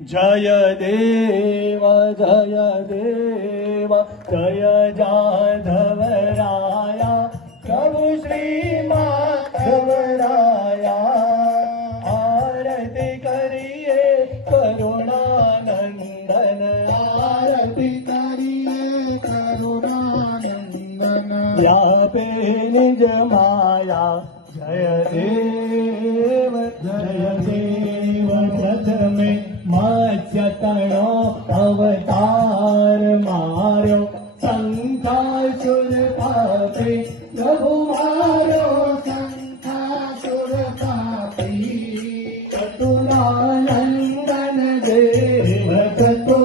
जय देव जय देव जय जाधव राया प्रभु श्री माधव राया आरती करिए करुणानंदन। आरती करिए करुणानंदन। व्यापे निज माया। जय देव जय देव प्रथमे चतणो अवतार मारो शङ्खासुरपापि प्रभु मारो तव मार च पाम चङ्खा चोर पात्री चतुरा नन्दे चतु